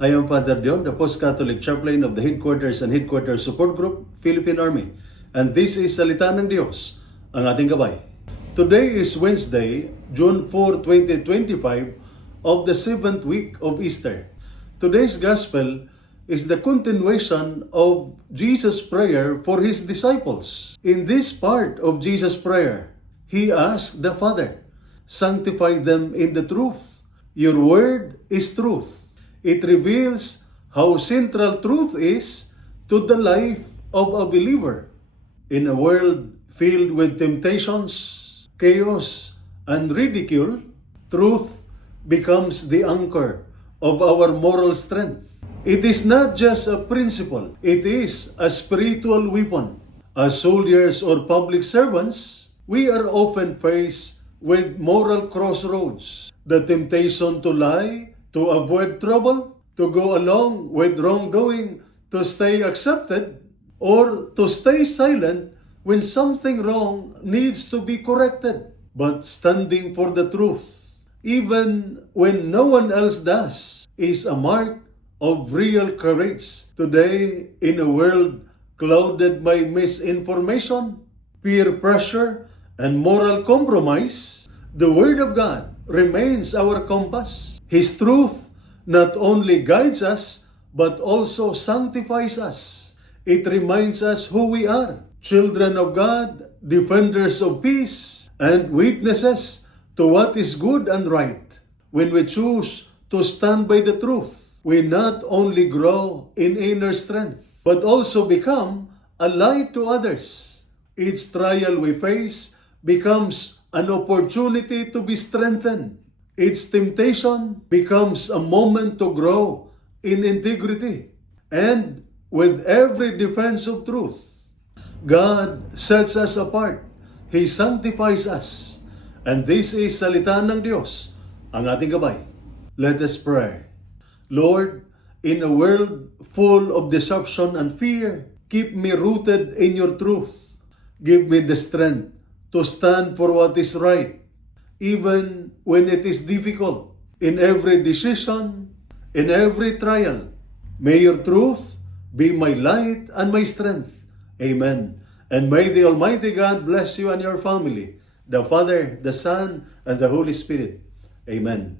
I am Father Dion, the Post-Catholic Chaplain of the Headquarters and Headquarters Support Group, Philippine Army. And this is Salita ng Diyos, ang ating gabay. Today is Wednesday, June 4, 2025, of the 7th week of Easter. Today's Gospel is the continuation of Jesus' prayer for His disciples. In this part of Jesus' prayer, He asked the Father, "Sanctify them in the truth. Your word is truth." It reveals how central truth is to the life of a believer. In a world filled with temptations, chaos, and ridicule, truth becomes the anchor of our moral strength. It is not just a principle, it is a spiritual weapon. As soldiers or public servants, we are often faced with moral crossroads. The temptation to lie, to avoid trouble, to go along with wrongdoing, to stay accepted, or to stay silent when something wrong needs to be corrected. But standing for the truth, even when no one else does, is a mark of real courage. Today, in a world clouded by misinformation, peer pressure, and moral compromise, the Word of God remains our compass. His truth not only guides us, but also sanctifies us. It reminds us who we are, children of God, defenders of peace, and witnesses to what is good and right. When we choose to stand by the truth, we not only grow in inner strength, but also become a light to others. Each trial we face becomes an opportunity to be strengthened. Each temptation becomes a moment to grow in integrity. And with every defense of truth, God sets us apart. He sanctifies us. And this is Salita ng Diyos, ang ating gabay. Let us pray. Lord, in a world full of deception and fear, keep me rooted in your truth. Give me the strength to stand for what is right, even when it is difficult. In every decision, in every trial, may your truth be my light and my strength. Amen. And may the Almighty God bless you and your family, the Father, the Son, and the Holy Spirit. Amen.